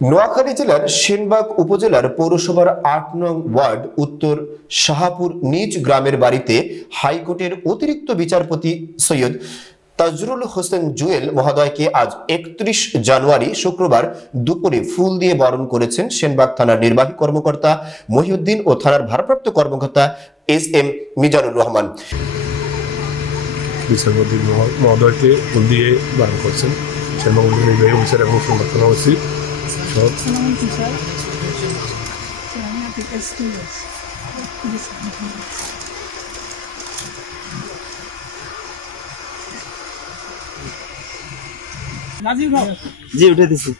নোয়াখালী জেলার সেনবাগ উপজেলার পৌরসভার ৮ নং ওয়ার্ড উত্তর শাহপুর নিজ গ্রামের বাড়িতে হাইকোর্টের অতিরিক্ত বিচারপতি সৈয়দ তাজরুল হোসেন জুয়েল মহোদয়কে আজ ৩১ জানুয়ারি শুক্রবার দুপুরে ফুল দিয়ে বরণ করেছেন সেনবাগ থানার নির্বাহী কর্মকর্তা মহিউদ্দিন ও থানার ভারপ্রাপ্ত কর্মকর্তা এস.এম. মিজানুর রহমান। বিচারপতি মহোদয়কে ফুল দিয়ে বরণ করছেন সেনবাগ নির্বাহী অফিসার এবং সেনবাগ থানা ওসি জি উঠে দিছি।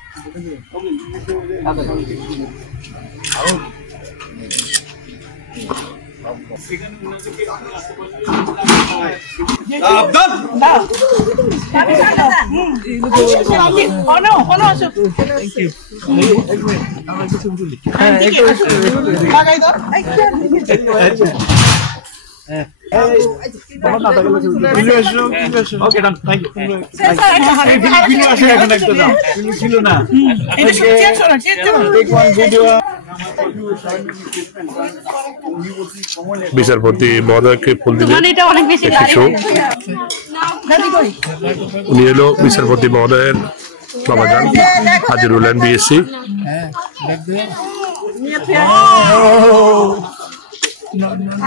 বিচারপতি মহোদয়কে ফুল দিলে উনি এলো বিচারপতি মহোদয়ের বাবাজান হাজিরুল বিএসসি।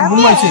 ঘুমাইছে